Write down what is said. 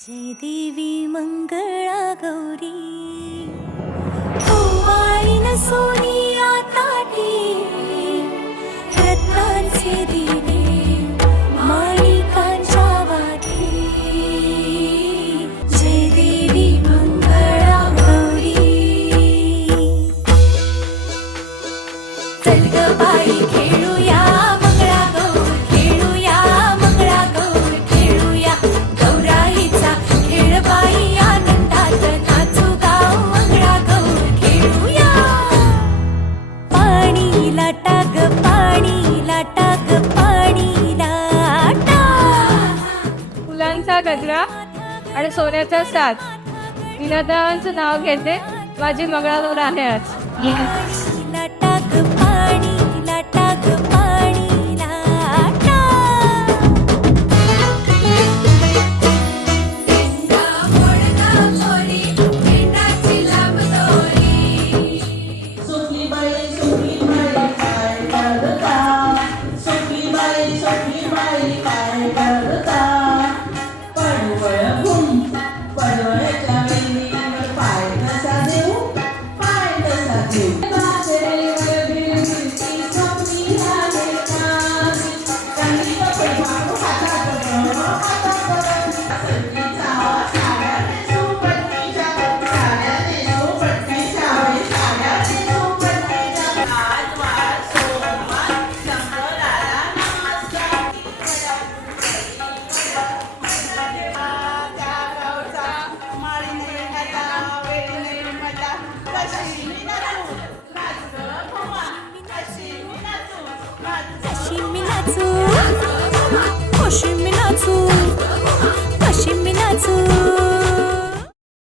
जय देवी मंगळा गौरी ओवाळीन सोनिया ताटी रत्नांचे दिवे माणिकांच्या वाटी जय देवी मंगळा गौरी चल ग बाई खेळूया मंगळागौर खेळूया मंगळागौर खेळूया गौराईचा खेळ बाई आनंदात नाचू गाव मंगळागौर खेळूया पाणी लाटा ग पाणी लाटा ग पाणी लाटा फुलांचा गजरा आणि सोन्याचा साज विनोदांचं नाव घेते माझी मंगळागौर आहे आज. लाटा ग पाणी लाटा ग पाणी लाटा Kashimi natsu